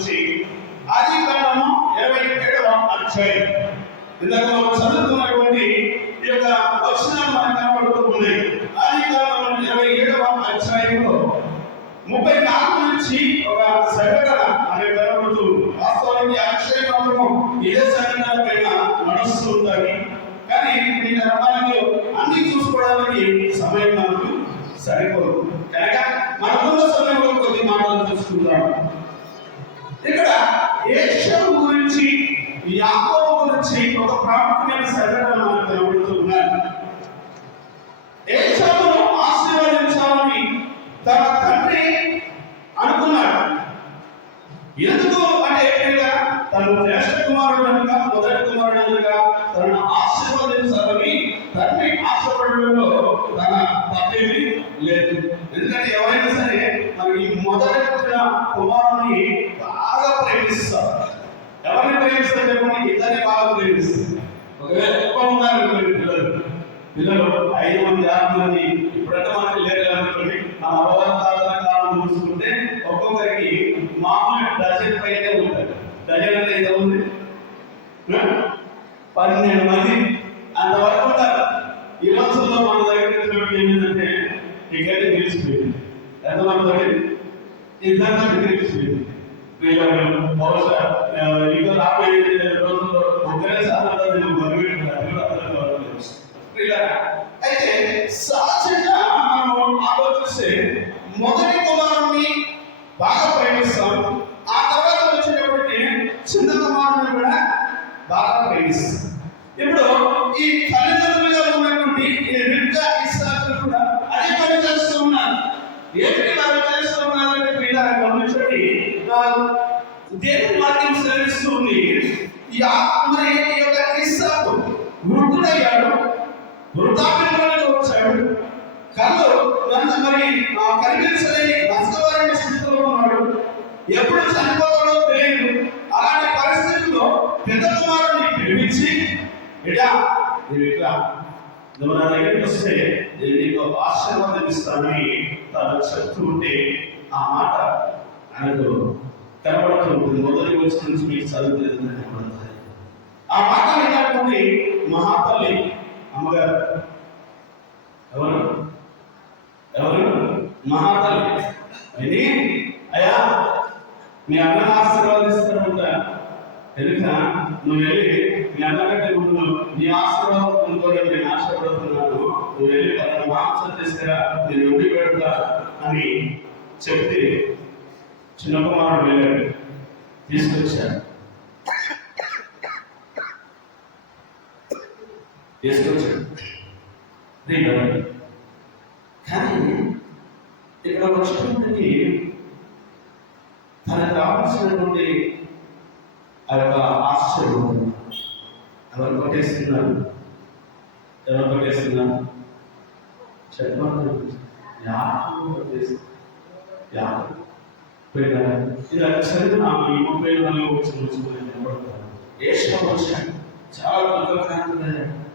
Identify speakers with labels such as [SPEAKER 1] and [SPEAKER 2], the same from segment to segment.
[SPEAKER 1] గురించి ఆది కాండము ఇరవై ఏడవ అధ్యాయం. ఇందాక మనం చదువుతున్నటువంటి ఈ యొక్క వచనాలు మనకు కనబడుతుంది ఉన్నాయి ఆది కాండము ఇరవై ఏడవ అధ్యాయంలో ముప్పై నాలుగు నుంచి ఒక సంఘటన మనకు కనబడుతూ వాస్తవానికి అక్షయ మాత్రము ఇదే సంఘటన పైన మనస్సు ఉందని కానీ దీని రకాలలో అన్ని చూసుకోవడానికి సమయం మనకు సరిపోదు కనుక మనకున్న సమయంలో కొద్ది మాటలు చూసుకుందాం ఇక్కడ ఏషవు గురించి యాకోబు గురించి ఒక ప్రాముఖ్యమైన సంఘటన ఎంతమంది ఇదంతా నిలిచిపోయింది వీళ్ళు బహుశా ఆ, ఇంకా రాబోయే రోజుల్లో ఒక్కరే సాధారణ అయితే నువ్వు నా దగ్గరికి వస్తే నేను నీకు ఆశీర్వాదం ఇస్తానని తను చెప్తూ ఉంటే ఆ మాట ఆయనకు కనబడుతూ ఉంటుంది మొదటి వచ్చిన నుంచి మీకు చదువుతుంది కనబడుతుంది ఆ మాట విన్నటువంటి మహాతల్లి అమ్మగారు ఎవరు? ఎవరు? మహాతల్లి. విని అయ్యా మీ అన్న ఆశీర్వాదిస్తారంట కనుక నువ్వు వెళ్ళి మీ అన్నకంటే ముందు నీ ఆశీర్వాదం పొందుకోవడం నేను ఆశపడుతున్నాను నువ్వు వెళ్ళి తన మాంసం తీసుకురా నేను ఉండి పెడతా అని చెప్తే చిన్న కుమారుడు వెళ్ళాడు. తీసుకొచ్చాడు. తీసుకొచ్చాడు. కానీ ఇక్కడ వచ్చినప్పటికీ తనకు రావాల్సినటువంటి ఆ యొక్క ఆశ్చర్యం ఎవరు కొట్టేస్తున్నారు? ఎవరు కొట్టేస్తున్నారు? చెప్పండి. యాభై కొట్టేస్తున్నారు. యాభై పోయినారా? ఇది చదివిన ఈ ముప్పై నాలుగు వచ్చిన ఏషో వచ్చాడు చాలా దుఃఖకాంతుడయ్యాడు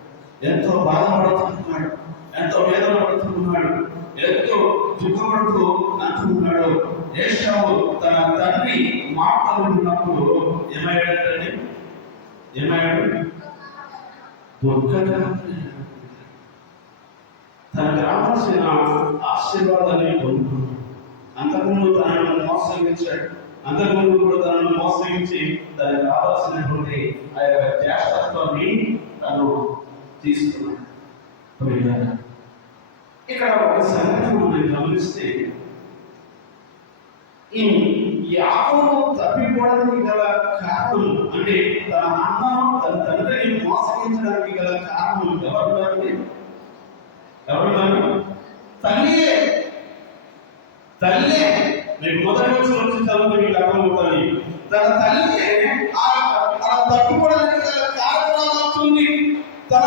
[SPEAKER 1] ఎంతో బాధపడుతున్నాడు. ఎంతో వేదన పడుతున్నాడు ఎంతో దుఃఖపడుతూ అంటున్నాడు. ఏషావు తన తండ్రి మాటలు ఉన్నప్పుడు ఏమయ్యాడంటే ఏమయ్యాడు? దుఃఖకాంతుడయ్యాడు తనకు రావాల్సిన ఆశీర్వాదాన్ని పొందుకున్నాడు. అంతకుముందు తనను మోసగించాడు. అంతకుముందు కూడా తనను మోసగించి తనకు రావాల్సినటువంటి ఆ యొక్క జ్యేష్ఠత్వాన్ని తను తీసుకున్నాడు. ఇక్కడ ఒక సంఘటన మనం గమనిస్తే ఈ యాకోబు తప్పిపోవడానికి గల కారణం అంటే తన అన్న తన తండ్రిని మోసగించడానికి గల కారణం ఎవరు అంటే ఎవరు తల్లియే తల్లే. నేను మొదటి నుంచి వచ్చి చదువు మీకు అర్థమవుతాయి తన తల్లి ఆ తట్టుకోవడానికి గల కారణాలు అవుతుంది. తన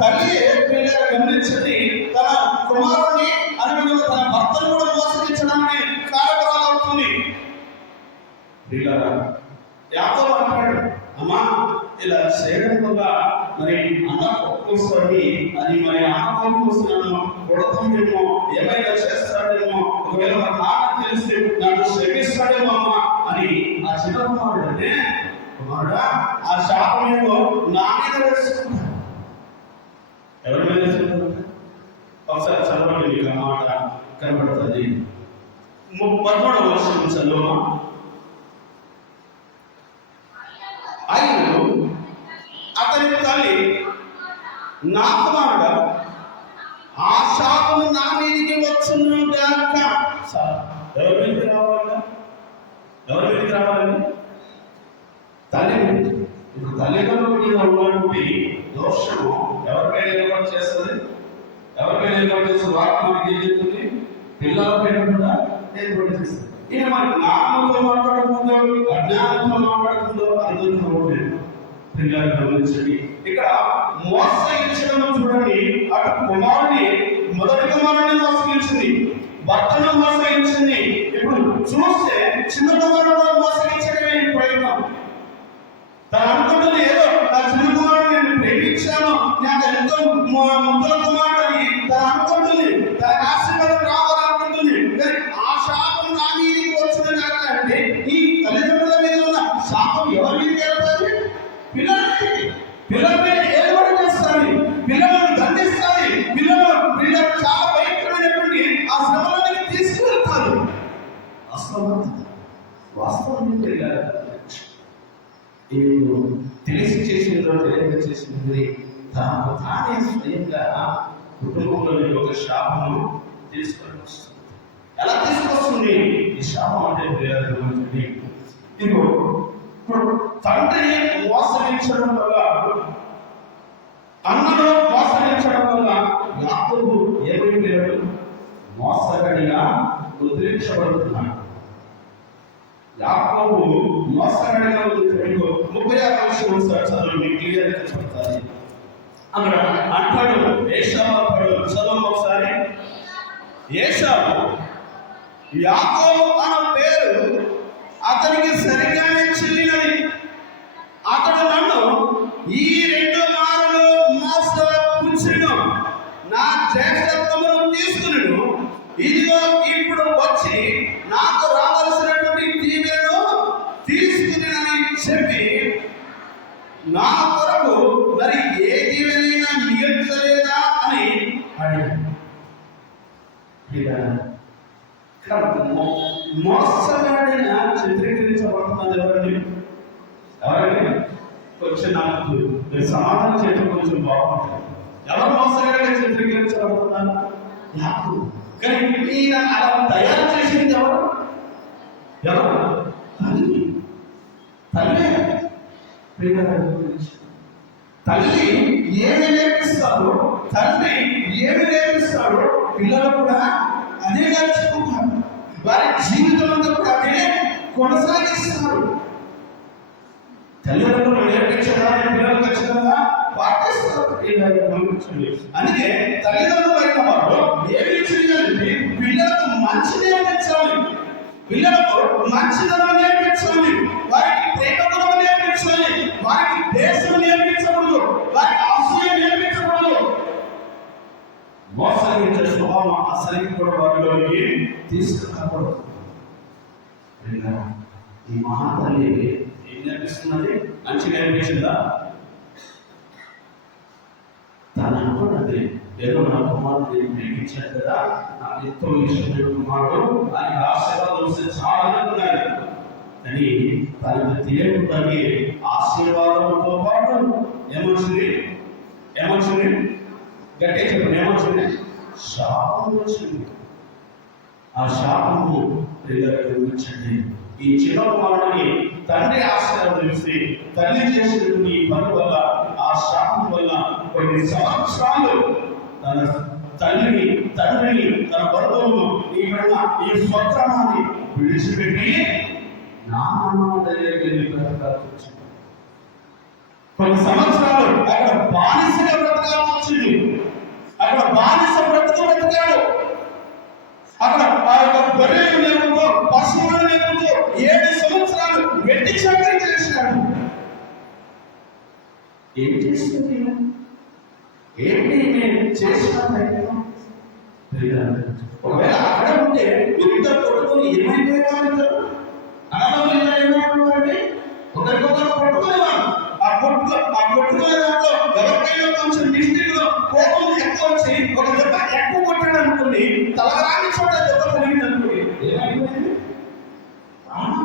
[SPEAKER 1] తల్లి పిల్లల గమనించండి. తన కుమారుడిని అని తన భర్తను కూడా మోసగించడానికి కారణాలు అవుతుంది యాకోబు అంటాడు అమ్మా ఇలా చేయడం వల్ల మరి అన్న ఒక్కోసారి అది మరి ఆనందం వస్తున్నాను కొడతామేమో ఏమైనా చేస్తాడేమో ఒకవేళ మా నాన్న తెలిస్తే నన్ను శ్రమిస్తాడేమో అమ్మ అని ఆ చిన్న కుమారుడు అంటే కుమారుడా ఆ శాపం ఏమో నా మీద వేసుకుంటాడు ఎవరి మీద వేసుకుంటాడు ఒకసారి చదవండి మీకు ఆ మాట కనబడుతుంది. పదమూడవ వర్షం చదువు నా కుమారుడు ఆ శాపం నా మీదికి వచ్చును గాక ఎవరి మీదకి రావాలంట ఎవరి మీదకి రావాలండి? తల్లి ఇప్పుడు తల్లిదండ్రుల మీద ఉన్నటువంటి దోషము ఎవరిపై ఏర్పాటు చేస్తుంది? ఎవరిపై ఏర్పాటు చేస్తుంది? వాక్యం మనకి ఏం చెప్తుంది? పిల్లల పైన కూడా ఏర్పాటు చేస్తుంది. ఇది మన జ్ఞానంతో మాట్లాడుతుందో అజ్ఞానంతో మాట్లాడుతుందో అర్థం పిల్లలు గమనించండి. ఇక్కడ మోసగించడం చూడండి. అటు కుమారుని మొదటి కుమారుని మోసగించింది. భర్తను మోసగించింది. ఇప్పుడు చూస్తే చిన్న కుమారుడు మోసగించడమే ప్రయత్నం తను అనుకుంటుంది ఏదో నా చిన్న కుమారుడు నేను ప్రేమించాను. నాకు ఎంతో ము- ముద్దుల శాపము తీసుకొని వస్తుంది. ఎలా తీసుకొస్తుంది? ఈ శాపం అంటే తెలియాలి ఇదిగో ఇప్పుడు తండ్రిని మోసగించడం వల్ల అన్నను మోసగించడం వల్ల యాకోబు ఏమైపోయాడు మోసగడిగా ముద్రించబడుతున్నాడు. యాకోబు మోసగడిగా ముద్రించబడి ముప్పై ఆరు లక్షలు సార్ చదువు మీకు క్లియర్గా చెప్తాను. అక్కడ అంటాడు ఏషావు అంటాడు చదువు ఒకసారి. ఏసావు యాకోబు అన్న పేరు అతనికి సరిగానే చెల్లినది. అతడు నన్ను ఈ రెండు మారులు మోసపుచ్చును నా జ్యేష్ఠత్వమును తీసుకును ఇదిగో ఇప్పుడు వచ్చి నాకు రావలసినటువంటి దీవెను తీసుకుని చెప్పి నా ఇలా ఇక్కడ మోసగాడిన చిత్రీకరించబడుతున్నది ఎవరండి? ఎవరండి కొంచెం నాకు మీరు సమాధానం చేయడం కొంచెం బాగుంటుంది. ఎవరు మోసగాడిగా చిత్రీకరించబడుతున్నారు? నాకు. కానీ ఈయన అలా తయారు చేసింది ఎవరు? ఎవరు? తల్లి. తల్లి తల్లి ఏమి నేర్పిస్తాడో? తండ్రి ఏమి నేర్పిస్తాడో? పిల్లలు కూడా అదే నేర్చుకుంటారు వారి జీవితం అంతా కూడా అదే కొనసాగిస్తారు. తల్లిదండ్రులు నేర్పించడానికి పిల్లలు ఖచ్చితంగా పాటిస్తారు. ఇలా అందుకే తల్లిదండ్రులు అయిన వారు ఏమి చేయాలంటే పిల్లలకు మంచి నేర్పించాలి. పిల్లలకు మంచిదనం నేర్పించాలి. వారికి ప్రేమ గుణం నేర్పించాలి. వారికి దేశం నేర్పించాలి. మోసగించే స్వభావం అసలు కూడా వారిలోకి తీసుకురాకూడదు. ఈ మహాతల్లి ఏం కనిపిస్తున్నది? మంచిగా అనిపించిందా తను అనుకున్నది ఏదో నా కుమారుడు నేను ప్రేమించాను కదా నా ఎంతో ఇష్టమైన కుమారుడు ఆయన ఆశీర్వాదం వస్తే చాలా అనుకున్నాడు కానీ తనకు తెలియకుండానే ఆశీర్వాదంతో పాటు ఏమొచ్చింది? ఏమొచ్చింది? గట్టే చెప్పండి ఏమొచ్చింది శాపం వచ్చింది ఆ శాపము గమనించండి ఈ చిన్న కుమారుడిని తండ్రి ఆశీర్వాదం ఇస్తే తల్లి చేసినటువంటి ఈ పని వల్ల ఆ శాపం వల్ల కొన్ని సంవత్సరాలు తన తల్లిని తండ్రిని తన బంధువులు ఈ ఈ స్వగ్రామాన్ని విడిచిపెట్టి నాన్న దగ్గరికి వెళ్ళి బ్రతకాల్సి వచ్చింది కొన్ని సంవత్సరాలు అక్కడ బానిసగా బ్రతకాల్సి వచ్చింది. అక్కడ బానిస బ్రతుకు బ్రతికాడు. అక్కడ ఆ యొక్క గొర్రెలు లేకుంటూ పశువులు లేకుంటూ ఏడు సంవత్సరాలు వెట్టి చక్కని చేసినాడు ఏం చేస్తుంది ఏంటి నేను చేసిన ప్రయత్నం? ఒకవేళ అక్కడ ఉంటే వీరిద్దరు కొట్టుకుని ఏమైపోయేవారు అన్నదమ్ములు ఇలా ఒకరికొకరు కొట్టుకునేవారు ఆ కొట్టు ఆ కొట్టుకునే దాంట్లో ఎవరికైనా కొంచెం మిస్టేక్లో కోపం ఎక్కువ వచ్చి ఒక దెబ్బ ఎక్కువ కొట్టాడు అనుకోండి తలరాని చోట దెబ్బ తగిలింది అనుకోండి ఏమైపోయింది ప్రాణం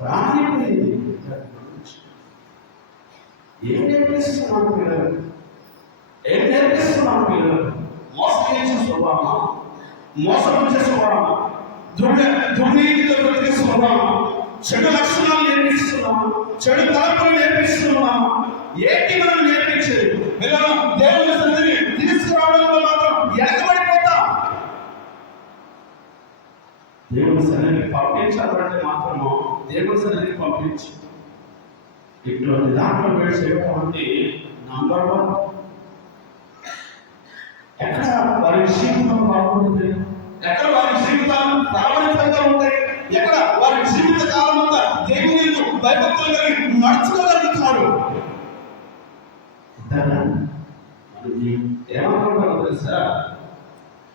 [SPEAKER 1] ప్రాణం పోయింది. ఏం నేర్పిస్తున్నాను పిల్లలు? ఏం నేర్పిస్తున్నాను పిల్లలు? మోసగించే స్వభావమా మోసం చేసే దుర్ని దుర్నీతితో బ్రతికే చెడు లక్షణాలు నేర్పిస్తున్నాము? చెడు తలపులు నేర్పిస్తున్నాము? ఏంటి మనం నేర్పించేది? పిల్లలు దేవుని సన్నిధిని తీసుకురావడంలో మాత్రం వెనకబడిపోతాం దేవుని సన్నిధిని పంపించాలంటే మాత్రము దేవుని సన్నిధిని పంపించు. ఇటువంటి దాంట్లో వేడి చేయడం నంబర్ వన్ ఎక్కడ వారి జీవితం బాగుంటుంది? ఎక్కడ వారి జీవితాలు ప్రామాణికంగా ఉంటాయి? ఎక్కడ వారి కాలం అంతా దేవుని భయభక్తులు కలిగి నడుచుకోగలుగుతాడు అంతేనా? తెలుసా?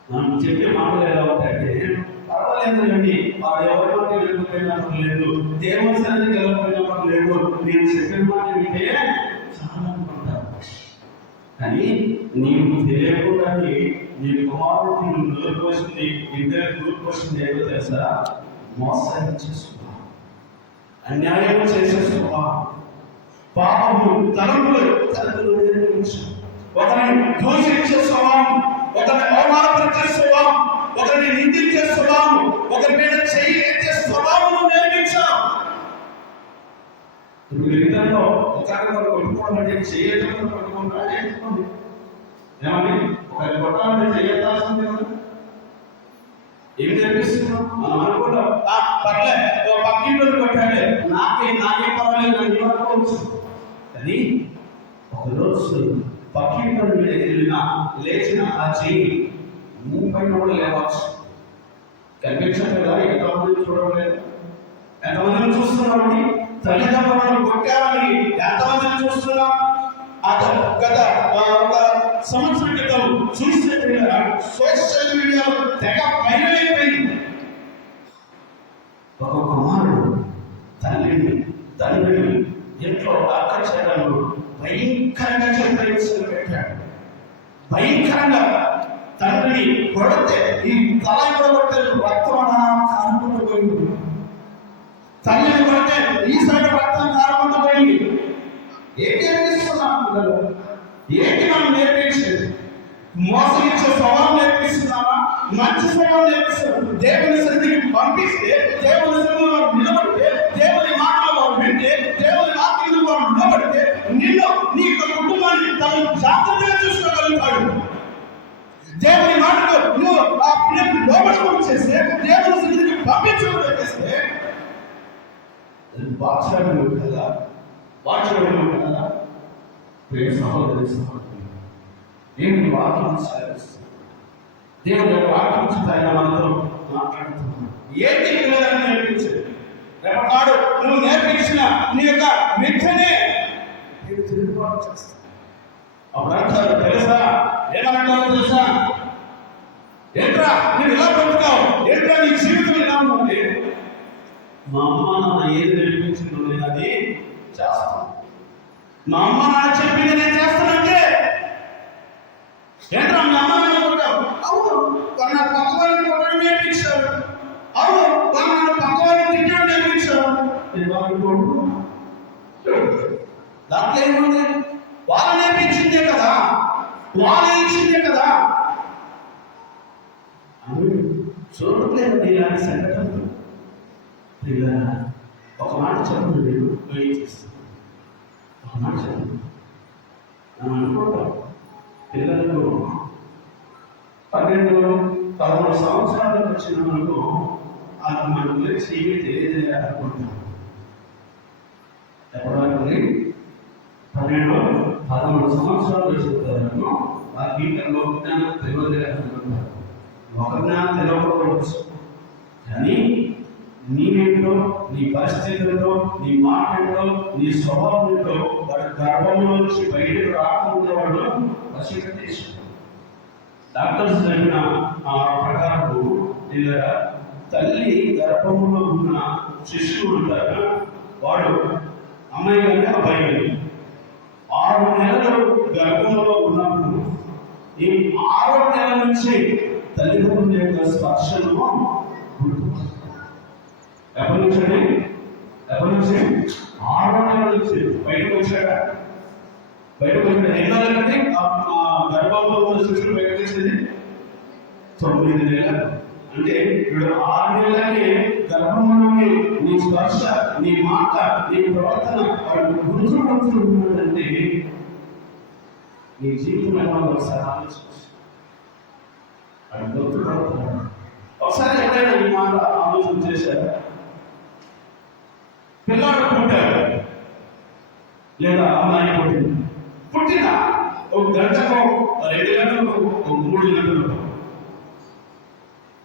[SPEAKER 1] మనం చెప్పే మాటలు ఎలా ఉంటాయంటే పర్వాలేదు అండి వాడు ఎవరి మాట వెళ్ళిపోయినప్పుడు లేదు దేవుని సన్నిధికి వెళ్ళిపోయినప్పుడు లేదు నేను చెప్పిన మాట వింటే చాలా అనుకుంటారు. కానీ నీకు తెలియకుండానే నీ కుమారుడు నేను నూరుకోసింది ఇద్దరు నూరుకోసింది ఏదో తెలుసా? మోసం చేసుకున్నా అన్యాయం చేసేస్తున్నా పాపము తలంపులు తలంపులు ఒకరిని దూషించే స్వభావం ఒకరిని అవమానపరిచే స్వభావం ఒకరిని నిందించే స్వభావం ఒకరి మీద చెయ్యి ఎత్తే స్వభావం నేర్పించాం. ఇప్పుడు ఇద్దరిలో ఒకరికొకరు కొట్టుకోవడం అంటే చేయటం కొట్టుకుంటారు ఏమండి? ఒకరి కొట్టాలంటే చేయటాల్సింది కదా ఏం నేర్పిస్తున్నాం? మనం అనుకుంటాం. పర్లేదు పర్లే ఓ పక్కింటి కొట్టాడే నాకే నాకే పర్వాలేదు నేను ఏమనుకోవచ్చు కానీ ఒకరోజు పక్కింటి మీద వెళ్ళిన లేచిన ఆ చెయ్యి నీ పైన కూడా లేవచ్చు. కనిపించట్లేదా ఎంతమంది చూడలేదు ఎంతమందిని చూస్తున్నామండి తల్లిదండ్రులను కొట్టారని ఎంతమందిని చూస్తున్నాం? అతను గత ఒక సంవత్సరం క్రితం చూసిన సోషల్ మీడియాలో తెగ పైన అయిపోయింది. ఒక కుమారుడు తల్లిని తండ్రిని ఇంట్లో అక్క చెల్లెలు భయంకరంగా చిత్రహింసలు పెట్టాడు. భయంకరంగా తండ్రి కొడితే ఈ తల కొడితే రక్తం కానుకుంటూ పోయింది. తల్లిని కొడితే ఈ సైడ్ రక్తం కానుకుంటూ పోయింది. ఏంటి అనిపిస్తున్నాం పిల్లలు? ఏంటి మనం నేర్పించేది? మోసగించే స్వభావం నేర్పిస్తున్నామా మంచి స్వభావం నేర్పిస్తున్నాం దేవుని సన్నిధికి పంపిస్తే దేవుని సన్నిధిలో వారు నిలబడితే దేవుని మాటలు వారు వింటే దేవుని ఆత్మీయులు వారు నిలబడితే నిన్ను నీ యొక్క కుటుంబాన్ని తను జాగ్రత్తగా చూసుకోగలుగుతాడు. దేవుని మాటకు నువ్వు ఆ పిల్లకి లోపడుకోవడం చేస్తే దేవుని సన్నిధికి పంపించడం చేస్తే వాచడం కదా? వాచడం కదా? ప్రేమ సహోదరి సహోదరి నేను వాక్యం సాధిస్తాను. దేవుడు యొక్క వాక్యం ఆయన మనతో మాట్లాడుతున్నాడు. ఏంటి పిల్లలను నేర్పించేది రేపటినాడు నువ్వు నేర్పించిన నీ యొక్క విద్యనే నేను తిరుగుబాటు చేస్తాను అప్పుడు అంటారు తెలుసా? ఏమంటారు తెలుసా? ఏంట్రా? నువ్వు ఇలా బ్రతుకావు? ఏంట్రా నీ జీవితం ఇలా ఉంది? మా అమ్మ నాన్న ఏది నేర్పించిందో నేను అది చేస్తాను. మా అమ్మ నాన్న చెప్పింది నేను చేస్తానంటే? ఏంట్రా మా అమ్మ అవును వాళ్ళ నా పక్క కొట్టడం నేర్పించారు అవును వాళ్ళ నన్ను పక్క తిట్టడం నేర్పించారు నేను వాళ్ళని కొడుకు. దాంట్లో ఏముంది? వాళ్ళు నేర్పించిందే కదా. వాళ్ళు ఇచ్చిందే కదా. అని చూడట్లేదు ఇలాంటి సంఘటనలు. పిల్లల ఒక మాట చదువు నేను వెయిట్ ఒక మాట చదువు మనం అనుకుంటాం పిల్లలకు పన్నెండు పదమూడు సంవత్సరాలు వచ్చిన మనకు అది మన గురించి ఏమీ తెలియదు అనుకుంటాం ఎప్పటివరకు పన్నెండు పదమూడు సంవత్సరాలు చెప్తారు వారికి ఇంకా లోక జ్ఞానం తెలియదు అనుకుంటారు లోక జ్ఞానం తెలియకపోవచ్చు. కానీ నీవేంటో నీ పరిస్థితులతో నీ మాట ఏంటో నీ స్వభావంతో వాడు గర్భంలో నుంచి బయటకు రాకుండా వాడు పసిగట్టేసి డాక్టర్స్ చెప్పిన ఆ ప్రకారం తల్లి గర్భంలో ఉన్న శిశువుడు ఉంటారు. వాడు అమ్మాయి కంటే అబ్బాయి ఆరు నెలలు గర్భంలో ఉన్నప్పుడు ఈ ఆరు నెలల నుంచి తల్లిదండ్రుల యొక్క స్పర్శను ఎప్పటి నుంచి అండి ఎప్పటి నుంచి? ఆరు నెల నుంచి. బయటకు వచ్చాడా? బయటకు వచ్చాడు? ఎన్నో గర్భంలో ఉన్న శిశువు బయటకు తొమ్మిది నెలలు. అంటే ఇప్పుడు ఆరు నెలలనే గర్భంలోనే నీ స్పర్శ నీ మాట నీ ప్రవర్తన వాడు గుర్తుపడుతూ ఉన్నాడంటే నీ జీవితం ఎలా ఒకసారి ఆలోచించు. ఒకసారి ఎప్పుడైనా ఈ మాట ఆలోచన చేశారు? పిల్లాడు పుట్టాడు. లేదా అమ్మాయి పుట్టింది. పుట్టిన ఒక గంటకు రెండు గంటలకు ఒక మూడు గంటలకు.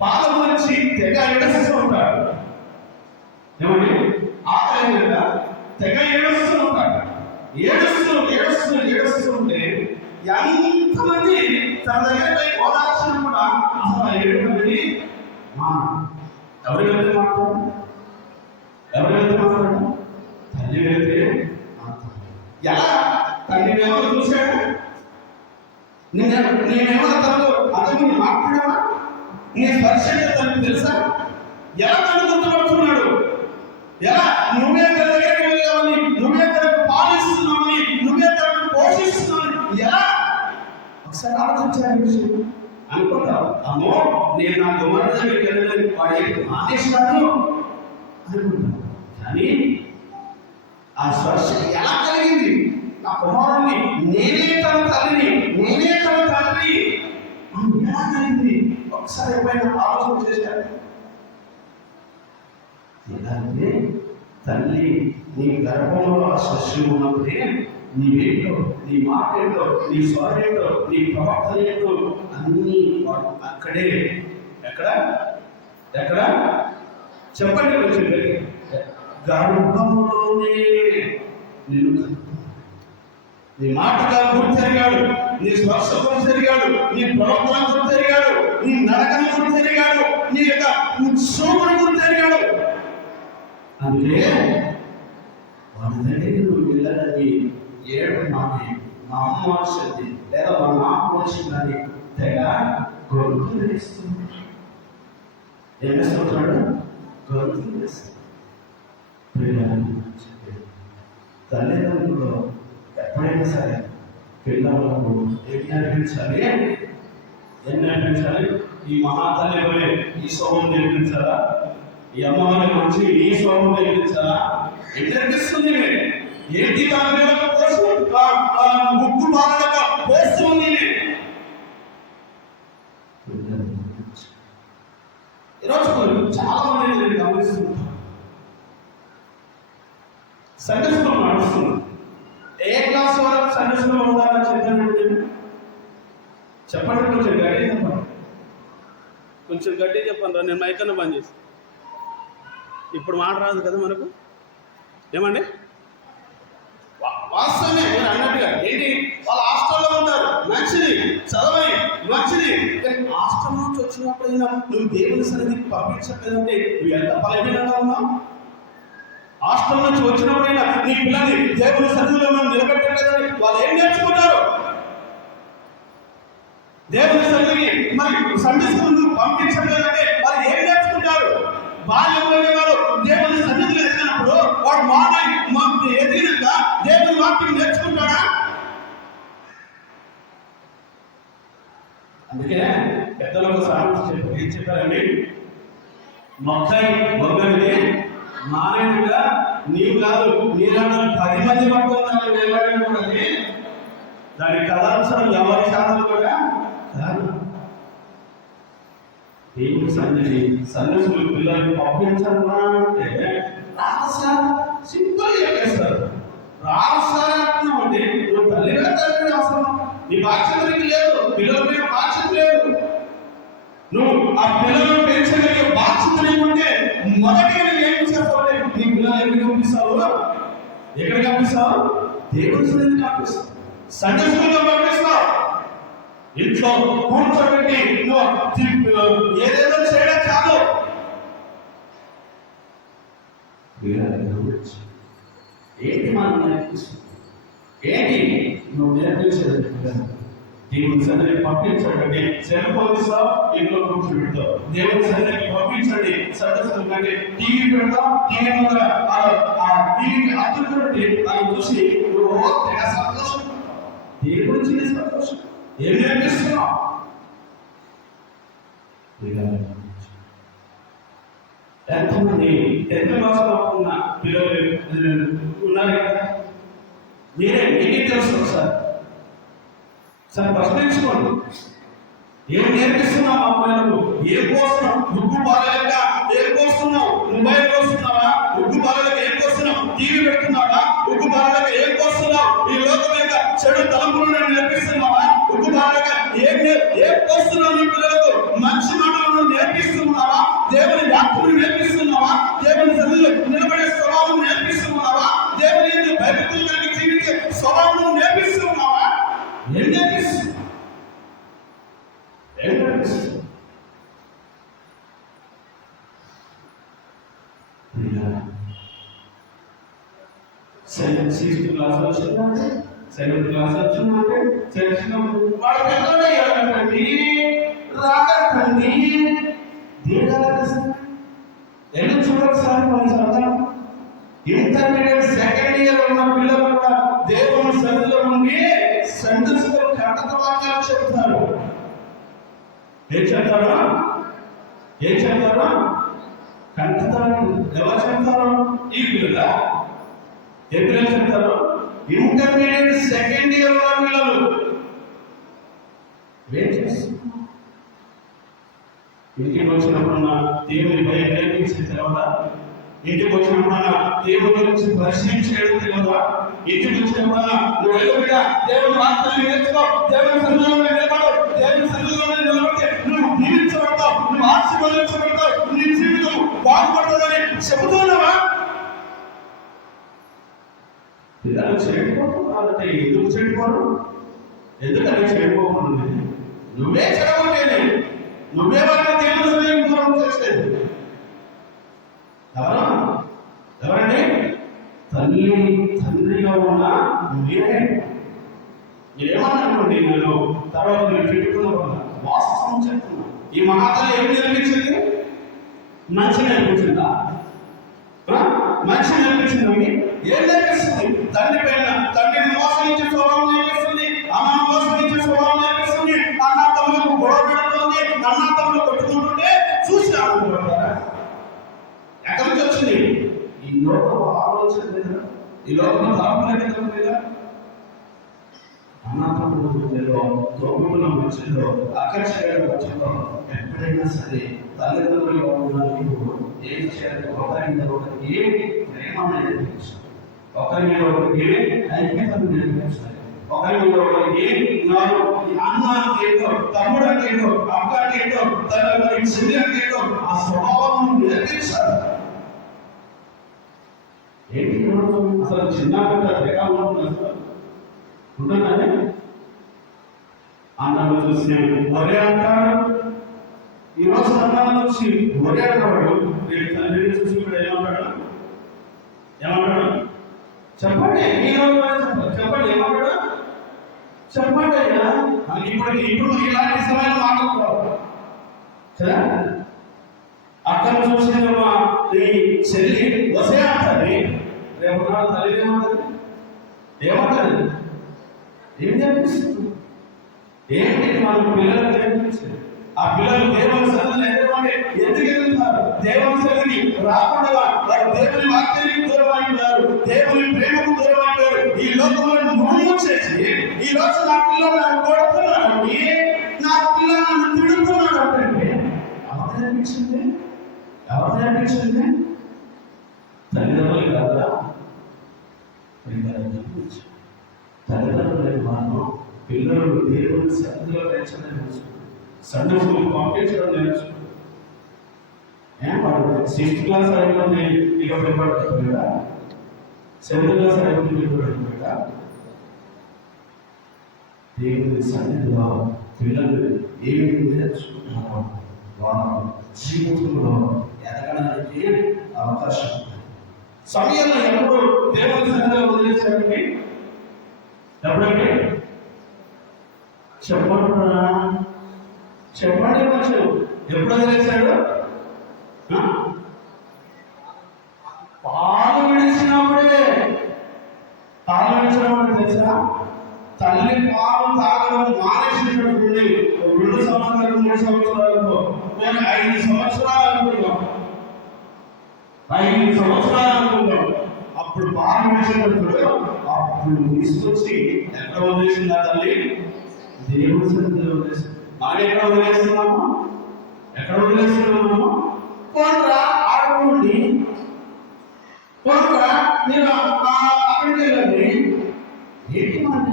[SPEAKER 1] పాల గురించి తెగ ఏడుస్తూ ఉంటాడు. ఏమండి? ఆకలి మీద తెగ ఏడుస్తూ ఉంటాడు. ఏడుస్తూ ఏడుస్తూ ఏడుస్తూ ఉంటే ఎంతమంది తన దగ్గరపై ఓదార్చిన కూడా అసలు ఏడుమంది ఎవరి వెళ్తే మాట్లాడు ఎవరి వెళ్తే మాట్లాడు తల్లి వెళ్తే ఎలా? తల్లి ఎవరు చూశాడు నేను నేనేమో తనతో అతను మాట్లాడావా? నేను స్పర్శ తనకు తెలుసా? ఎలా తను గుర్తుపడుతున్నాడు? ఎలా? నువ్వే తన దగ్గరికి వెళ్ళావని నువ్వే తనకు పాలిస్తున్నావని నువ్వే తనకు పోషిస్తున్నావని ఎలా? ఒకసారి ఆలోచించాలి విషయం. అనుకుంటావు. అమ్మో నేను నా కుమారుడు దగ్గరికి వెళ్ళలేదు వాడు ఆదేశాలను అనుకుంటాను కానీ ఆ స్పర్శ ఎలా కలిగింది? నా కుమారుని నేనే తన తల్లిని నేనే ఎలా కలిగింది ఒకసారి ఎప్పుడైనా ఆలోచన చేశారు? ఎలా అంటే తల్లి నీ గర్భంలో ఆ శిశువు ఉన్నప్పుడే నీవేంటో నీ మాట ఏంటో నీ స్వరం ఏంటో నీ ప్రవర్తన ఏంటో అన్నీ అక్కడే. ఎక్కడ? ఎక్కడ? చెప్పండి కొంచెం గర్భంలోనే నేను కనుక్కున్నాడు. నీ మాటగా గుర్తెరిగాడు. నీ స్పర్శ గుర్తెరిగాడు నీ ప్రవర్తన తిరిగాడు నీ నరకం నడకను తిరిగాడు నీ యొక్క ఉత్సవం సోమును తిరిగాడు అందుకే వాళ్ళ దగ్గరికి నువ్వు వెళ్ళాలని ఏడు మామే మా అమ్మ వచ్చింది లేదా మా నాన్న వచ్చిందని తెగ గొంతు తెరిస్తుంది ఏం వేస్తుంటాడు గొంతు తెరిస్తుంది తల్లిదండ్రులు ఎప్పుడైనా సరే పిల్లలకు నేర్పించాలి ఏం నేర్పించాలి ఈ మహాతల్లి వలె ఈ సోమం నేర్పించాలా? ఈ అమ్మవారి మంచి ఈ సోమం నేర్పించాలా? ఏం నేర్పిస్తుంది ఏంటి దాని ముగ్గు బాగా పోస్తుంది ఈరోజు చాలా మంది నేను గమనిస్తున్నాను సంఘర్షణ స్కూల్ నడుస్తుంది ఏ క్లాస్ వరకు స్కూల్ ఉండాలని చెప్పానండి చెప్పండి కొంచెం గట్టి చెప్పండి.
[SPEAKER 2] కొంచెం గట్టి చెప్పండి రా నేను మైకన్నా బంద్ చేసి ఇప్పుడు మాట రాదు కదా మనకు? ఏమండి?
[SPEAKER 1] వా- వాస్తవమే మీరు అన్నట్టుగా ఏంటి? వాళ్ళ హాస్టల్లో ఉంటారు. మంచిది చదవని మంచిది. కానీ హాస్టల్ నుంచి వచ్చినప్పుడైనా నువ్వు దేవుని సన్నిధికి పంపించట్లేదంటే నువ్వు ఎంత బలహీనంగా ఉన్నావు? హాస్టల్ నుంచి వచ్చినప్పుడైనా నీ పిల్లల్ని దేవుని సన్నిధిలో మనం నిలబెట్టలేదని వాళ్ళు ఏం నేర్చుకుంటారు దేవుని సన్నిధిని మరి సండే స్కూల్ నువ్వు వాళ్ళు ఏం నేర్చుకుంటారు బాల్యంలోనే వారు దేవుని సన్నిధిలో ఎదిగినప్పుడు వాడు మానై మా ఎదిగినాక దేవుని వాక్యం నేర్చుకుంటాడా? అందుకే పెద్దలకు సామెత ఏం చెప్పారండి? మొక్కై మొగ్గని మానేనుగా నీవు కాదు నీలాంటి పది మంది పట్టుకున్నాను వెళ్ళాడనుకోండి దాని కథాంశం ఎవరి శాతం కూడా కాదు. దేవుని సన్నిధి సన్నిధులు పిల్లల్ని పంపించాలన్నా అంటే రాసా సింపుల్ చెప్పేస్తారు. రాసా అంటే నువ్వు తల్లిగా తండ్రి అవసరం. నీ బాధ్యత నీకు లేదు పిల్లల మీద బాధ్యత లేదు. నువ్వు ఆ పిల్లలను పెంచగలిగే బాధ్యత నీకుంటే మొదటిగా దగ్గరికి పంపిస్తావు? ఎక్కడికి పంపిస్తావు? దేవుడి సన్నిధి పంపిస్తావు? సండే స్కూల్లో పంపిస్తావు? ఇంట్లో కూర్చోబెట్టి ఏదేదో చేయడం చాలు ఏంటి మనం నేర్పిస్తుంది ఏంటి నువ్వు నేర్పించేది? దేవుని సన్నిధికి పంపించండి. సెల్ఫోన్సా ఇంట్లో కూర్చోబెడతావు దేవుని సన్నిధికి పంపించండి. సదస్సులు కంటే టీవీ పెడతా. టీవీ ముందర ఆ- టీవీకి అతుకుంటే దాన్ని చూసి తెగ సంతోషం. దేవుడు గురించి సంతోషం? ఏం నేర్పిస్తున్నావు? ఎంతమంది టెన్త్ క్లాస్లో ఉన్న పిల్లలు ఉన్నారు కదా? మీరే మీకే తెలుసు సార్? సరే ప్రశ్నించుకోండి ఏం నేర్పిస్తున్నావు మా పిల్లలకు ఏం కోస్తున్నావు ఉగ్గు బాలలేక ఏం కోస్తున్నావు మొబైల్ కోస్తున్నావా ఉగ్గు బాలలేక ఏం కోస్తున్నావు టీవీ పెడుతున్నావా? ఉగ్గు బాలలేక ఏం కోస్తున్నావు ఈ లోకం యొక్క చెడు తలంపులను నేర్పిస్తున్నావా? ఉగ్గు బాలలేక ఏం ఏం కోస్తున్నావు నీ పిల్లలకు? మంచి మాటలను నేర్పిస్తున్నావా? దేవుని వాక్కును నేర్పిస్తున్నావా దేవుని సన్నిధిలో నిలబడే స్వభావం నేర్పిస్తున్నావా దేవుని యందు భయభక్తులు కలిగి జీవించే స్వభావం నేర్పిస్తున్నావా ఏం నేర్పిస్తున్నావు ఏం నేర్పిస్తున్నావు సెవెంత్ సిక్స్త్ సెవెంత్ క్లాస్ వచ్చిందంటే చర్చినప్పుడు వాడు పెద్దోడయ్యాడంటండి రాకండి ఎన్ని చూడండి సార్ మన చదువు ఇంటర్మీడియట్ సెకండ్ ఇయర్ ఉన్న పిల్లలు కూడా దేవుని సన్నిధిలో ఉండి సెంటెన్స్ కటక వాక్యాలు చెప్తారు ఏం చెప్తారు ఏం చెప్తారు కంటతారు ఎవరు చెప్తారు ఈ పిల్లల ఏ పిల్లలు చెప్తారు ఇంటర్మీడియట్ సెకండ్ ఇయర్ ఉన్న పిల్లలు. ఇంటికి వచ్చినప్పుడు దేవుని భయం నేర్పించిన తర్వాత ఇంటికి వచ్చినప్పుడు దేవుని గురించి పరిశీలించడం చేయడం తెలియదా? ఇంటికి వచ్చినప్పుడు నువ్వు వెళ్ళు బిడ్డ దేవుని వార్తలు నేర్చుకో దేవుని సన్నిధిలో నిలబడు దేవుని సన్నిధిలో నిలబడితే నువ్వు దీవించబడతావు నువ్వు ఆశీర్వదించబడతావు నీ జీవితం బాగుపడుతుందని చెబుతున్నావా? పిల్లలు చెడిపోతున్నారంటే ఎందుకు చెడిపోరు ఎందుకని చెడిపోకుండా నువ్వే చెడగొట్టేది నువ్వే వాళ్ళని దేవుని దూరం చేసేది. ఎవరు? ఎవరండి? తల్లి తండ్రిగా ఉన్న మీరే మీరేమన్నారండి నేను తర్వాత నేను పెట్టుకున్న వాస్తవం చెప్తున్నా. ఈ మహాతల్లి ఏం నేర్పించింది? మంచి నేర్పించిందా? ఆ? మంచి నేర్పించింది ఏం నేర్పిస్తుంది తండ్రి పైన తండ్రిని మోసగించే స్వభావం నేర్పిస్తుంది అమ్మను మోసగించే స్వభావం నేర్పిస్తుంది అన్న తమ్ములకు గొడవ పెడుతుంది అన్న తమ్ములు కొట్టుకుంటుంటే చూసి ఆడుకుంటారా ఎక్కడి నుంచి వచ్చింది? ఈ లోకం ఆలోచన లేదా? ఈ లోకం తలంపుల కింద లేదా? అనాథముల మధ్యలో తోముల మధ్యలో అకర్షణ మధ్యలో ఎప్పుడైనా సరే తల్లిదండ్రులు ఏం చేయాలి ఒకరి మీద ఒకరికి ఏంటి ప్రేమ నేర్పించాలి ఒకరి మీద ఒకరికి ఐక్యతను నేర్పించాలి ఒకరి మీద ఒకరికి నాడు అన్న అంటే ఏంటో తమ్ముడు అంటే ఏంటో అక్క అంటే ఏంటో తల్లి చెల్లి అంటే ఏంటో ఆ స్వభావం నేర్పించాలి ఏంటి అసలు చిన్న పెద్ద తేడా ఉంటుంది ఉంటుందండి? అన్నను చూసి ఒరే అంటారు ఈ రోజు అన్నను చూసి ఒరే అంటాడు. రేపు తండ్రిని చూసి ఇప్పుడు ఏమంటాడు? ఏమంటాడు? చెప్పండి కూడా చెప్పండి. ఏమంటాడు చెప్పండి అయ్యా. ఇప్పుడు ఇప్పుడు ఇలాంటి సమయంలో మాట్లాడుకోవాలి కదా అక్కడ చూసిన మా ఈ చెల్లి వసే అంటది. రేపు నాడు తల్లి ఏమంటది? ఏమంటది? ఏం నేర్పిస్తుంది ఏంటి మన పిల్లలకు నేర్పించింది ఆ పిల్లలు దేవుని సన్నిధిలో ఎదుర్కొంటే ఎందుకు ఎదుగుతారు దేవుని సన్నిధికి రాకుండా వారు దేవుని వాక్యానికి దూరమైపోయారు దేవుని ప్రేమకు దూరమైపోయారు ఈ లోకంలో నువ్వు చేసి ఈ రోజు నా పిల్లలు నన్ను నా పిల్లలు నన్ను తిడుతున్నాడు అంటే ఎవరు నేర్పించింది ఎవరు నేర్పించింది తల్లిదండ్రులు కాదా తల్లిదండ్రులు మనం పిల్లలు దేవుని సన్నిధిలో పంపించడం నేర్చుకుంటాం వాడు సిక్స్త్ క్లాస్ అయిపోయింది ఇక పెద్దపడుతుంది కదా. సెవెంత్ క్లాస్ అయిపోయింది పెద్దపడుతుంది కదా. దేవుని సన్నిధిలో పిల్లలు ఏమి సమయంలో ఎప్పుడు దేవుని సన్నిధిలో వదిలేశాడండి ఎప్పుడండి చెప్పండి చెప్పండి కొంచెం ఎప్పుడు వదిలేశాడు? పాలు విడిచినప్పుడే పాలు విడిచినప్పుడు తెలుసా? తల్లి పాలు తాగడం మానేసినటువంటి రెండు సంవత్సరాలు మూడు సంవత్సరాలు నేను ఐదు సంవత్సరాలు అనుకున్నాం ఐదు సంవత్సరాలు అనుకుంటాం అప్పుడు పాలు విడిచినప్పుడు అప్పుడు తీసుకొచ్చి ఎక్కడ వదిలేసిందా తల్లి? దేవుని సన్నిధిలో వదిలేసింది. మనం ఎక్కడ వదిలేస్తున్నాము? ఎక్కడ వదిలేస్తున్నాము? పోన్రా ఆడుకోండి పోన్రా మీరు అక్కడికి వెళ్ళండి. ఏంటి మాట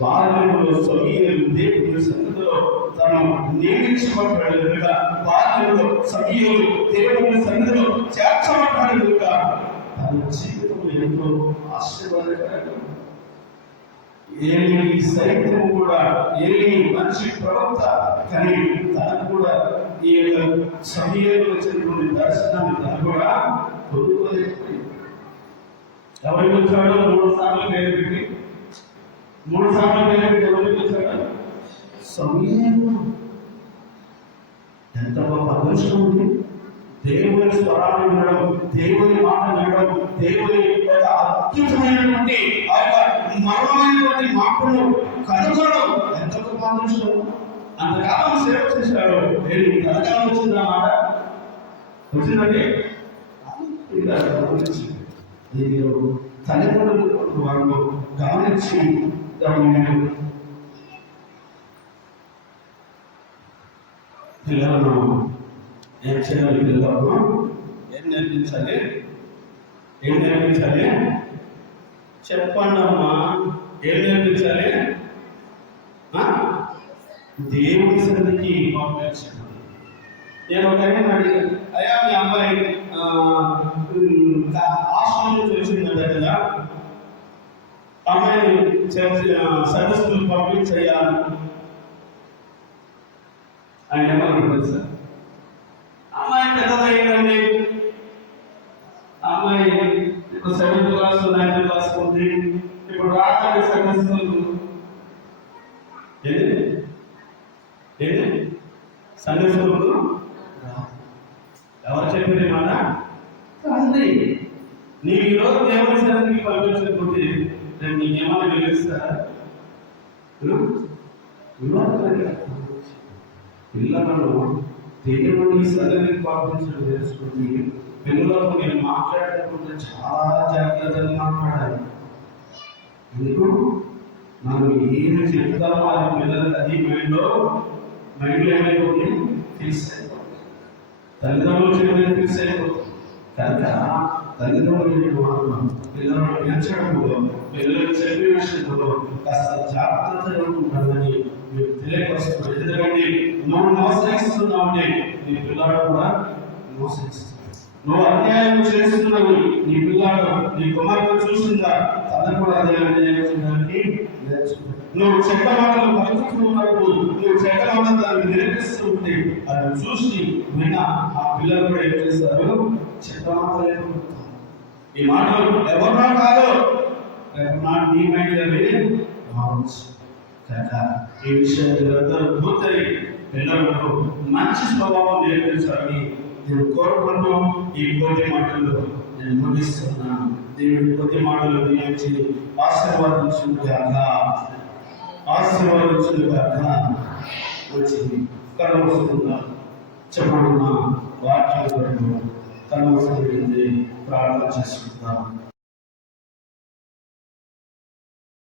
[SPEAKER 1] బాల్యంలో సమీయులు దేవుని సన్నిధిలో తను నియమించబడ్డాడు కనుక బాల్యంలో సమీయులు దేవుని సన్నిధిలో చేర్చబడ్డాడు కనుక తన జీవితం ఎంతో ఆశీర్వాదకరంగా ఏమి కూడా ఏమి మంచి ప్రవక్త కానీ తనకు కూడా ఈ సమయంలో వచ్చినటువంటి దర్శనాన్ని తను కూడా కొనుక్కోలేకపోయింది ఎవరికి వచ్చాడో మూడు సార్లు పేరు పెట్టి మూడు సార్లు పేరు పెట్టి ఎవరికి వచ్చాడో సమయంలో ఎంత గొప్ప అదృష్టం ఉంది దేవుని స్వరాలు వినడం దేవుని మాట వినడం దేవుని యొక్క అద్భుతమైనటువంటి ఆ యొక్క మరణమైనటువంటి మాటను కనుగొనడం ఎంత గొప్ప అదృష్టం అంతకాలం సేవ చేశాడు నేను తనకాలం వచ్చిందా మాట? వచ్చిందండి తల్లిదండ్రులు వాళ్ళు గమనించి దాన్ని పిల్లలను ఏం చేయాలి పిల్లలను ఏం నేర్పించాలి? ఏం నేర్పించాలి? చెప్పండి అమ్మా ఏం నేర్పించాలి? దేవుని సన్నిధికి పంపించండి. నేను ఒక ఆయన అడిగాను అయ్యా మీ అమ్మాయి ఆ, ఉమ్, కదా. అమ్మాయిని చర్చ్ సండే స్కూల్ పంపించేయాలి ఆయన ఏమన్నారు సార్ అమ్మాయి పెద్దదయ్యిందండి అమ్మాయి ఇప్పుడు సెవెంత్ క్లాస్ నైన్త్ క్లాస్ ఉంది. ఇప్పుడు రాత్రి సండే ఏంటి సండే ఎవరు చెప్పింది మాట? తండ్రి. నీకు ఈరోజు దేవుని సన్నిధికి పంపించకపోతే రేపు నీకేమైనా వెలిగిస్తారా పిల్లలను దేవుని సన్నిధికి పంపించడం తెలుసుకుంది పిల్లలకు నేను మాట్లాడేటప్పుడు చాలా జాగ్రత్తగా మాట్లాడాలి. ఎందుకు? మనం ఏమి చెప్తామో అది పిల్లలకి అది మైండ్లో మైండ్లో ఏమైపోతుంది? ఫిక్స్ అయిపోతుంది. తల్లిదండ్రులు చెప్పిన ఫిక్స్ అయిపోతుంది. కనుక తల్లిదండ్రులు పిల్లలను పెంచడంలో పిల్లలు చెప్పే విషయంలో కాస్త జాగ్రత్తగా ఉంటుందని మీకు తెలియపరుస్తున్నాను ఎందుకంటే నువ్వు మోసగిస్తున్నావు నీ పిల్లాడు కూడా మోసగిస్తున్నాడు. నువ్వు అన్యాయం చేస్తున్నావు నీ పిల్లాడు నీ కుమార్తె చూసిందా? తన కూడా అదే అన్యాయం చేయడానికి నువ్వు చెడ్డ మాటలు పలుకుతున్నప్పుడు నువ్వు చెడ్డ మాటలు దాన్ని నేర్పిస్తూ ఉంటే అది చూసి విన్న ఆ పిల్లలు కూడా ఏం చేస్తారు? చెడ్డ మాటలే ఈ మాటలు ఎవరినో కాదు నా నీ మైండ్ అవి రావచ్చు కనుక ఈ విషయం పూర్తయి పిల్లలకు మంచి స్వభావం నేర్పించాలని నేను కోరుకుంటూ ఈ కొద్ది మాటలు నేను ముగిస్తున్నాను. దేవుడి కొద్ది మాటలు దీవించి ఆశీర్వాదించుగాక ఆశీర్వాదించుగాక వచ్చింది కర్మసుకుందాం చెప్పబడిన వాక్యాలను కర్మసుకుంది ప్రార్థన చేసుకుందాం.